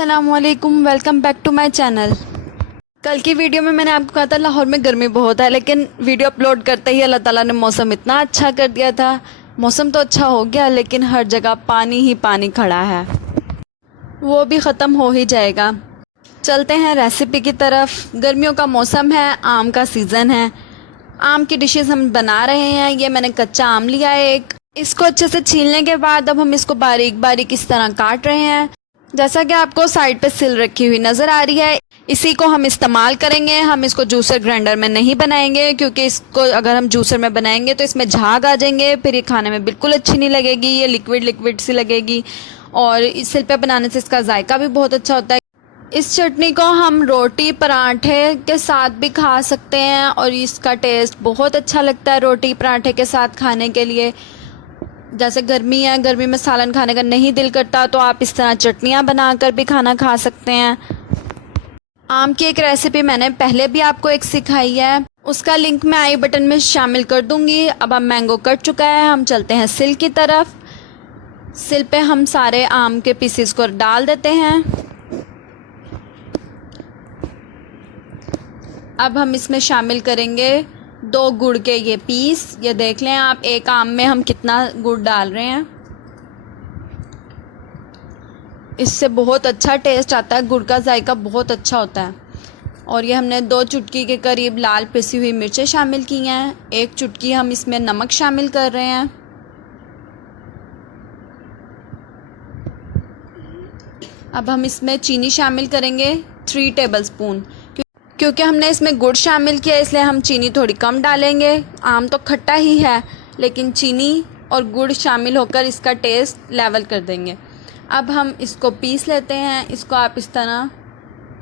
अस्सलामुअलैकुम, welcome back to my channel. कल की वीडियो में मैंने आपको कहा था लाहौर में गर्मी बहुत है, लेकिन वीडियो अपलोड करते ही अल्लाह ताला ने मौसम इतना अच्छा कर दिया था। मौसम तो अच्छा हो गया, लेकिन हर जगह पानी ही पानी खड़ा है, वो भी ख़त्म हो ही जाएगा। चलते हैं रेसिपी की तरफ। गर्मियों का मौसम है, आम का सीज़न है। आम की डिशेस हम बना रहे हैं। ये मैंने कच्चा आम लिया है एक। इसको अच्छे से छीलने के बाद अब हम इसको बारीक बारीक इस तरह काट रहे हैं, जैसा कि आपको साइड पे सिल रखी हुई नज़र आ रही है। इसी को हम इस्तेमाल करेंगे। हम इसको जूसर ग्राइंडर में नहीं बनाएंगे, क्योंकि इसको अगर हम जूसर में बनाएंगे तो इसमें झाग आ जाएंगे, फिर ये खाने में बिल्कुल अच्छी नहीं लगेगी। ये लिक्विड लिक्विड सी लगेगी और इस सिल पे बनाने से इसका जायका भी बहुत अच्छा होता है। इस चटनी को हम रोटी पराठे के साथ भी खा सकते हैं और इसका टेस्ट बहुत अच्छा लगता है रोटी पराठे के साथ खाने के लिए। जैसे गर्मी है, गर्मी में सालन खाने का नहीं दिल करता, तो आप इस तरह चटनियाँ बनाकर भी खाना खा सकते हैं। आम की एक रेसिपी मैंने पहले भी आपको एक सिखाई है, उसका लिंक मैं आई बटन में शामिल कर दूंगी। अब मैंगो कट चुका है, हम चलते हैं सिल की तरफ। सिल पे हम सारे आम के पीसेस को डाल देते हैं। अब हम इसमें शामिल करेंगे 2 गुड़ के ये पीस। ये देख लें आप, एक आम में हम कितना गुड़ डाल रहे हैं। इससे बहुत अच्छा टेस्ट आता है, गुड़ का जायका बहुत अच्छा होता है। और ये हमने 2 चुटकी के करीब लाल पिसी हुई मिर्चें शामिल की हैं। 1 चुटकी हम इसमें नमक शामिल कर रहे हैं। अब हम इसमें चीनी शामिल करेंगे 3 टेबलस्पून। क्योंकि हमने इसमें गुड़ शामिल किया, इसलिए हम चीनी थोड़ी कम डालेंगे। आम तो खट्टा ही है, लेकिन चीनी और गुड़ शामिल होकर इसका टेस्ट लेवल कर देंगे। अब हम इसको पीस लेते हैं। इसको आप इस तरह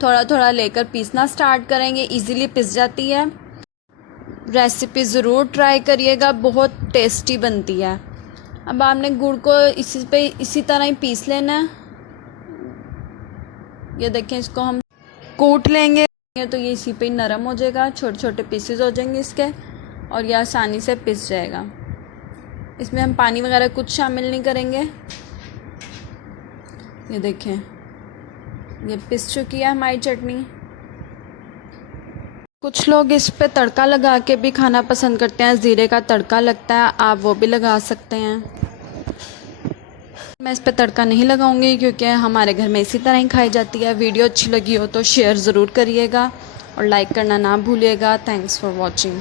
थोड़ा थोड़ा लेकर पीसना स्टार्ट करेंगे, इजीली पिस जाती है। रेसिपी ज़रूर ट्राई करिएगा, बहुत टेस्टी बनती है। अब आपने गुड़ को इसी तरह ही पीस लेना है। ये देखें, इसको हम कूट लेंगे तो ये इसी पे नरम हो जाएगा, छोटे छोटे पीसेस हो जाएंगे इसके, और ये आसानी से पिस जाएगा। इसमें हम पानी वगैरह कुछ शामिल नहीं करेंगे। ये देखें, ये पिस चुकी है हमारी चटनी। कुछ लोग इस पे तड़का लगा के भी खाना पसंद करते हैं, ज़ीरे का तड़का लगता है, आप वो भी लगा सकते हैं। मैं इस पे तड़का नहीं लगाऊंगी, क्योंकि हमारे घर में इसी तरह ही खाई जाती है। वीडियो अच्छी लगी हो तो शेयर ज़रूर करिएगा और लाइक करना ना भूलिएगा। Thanks for watching.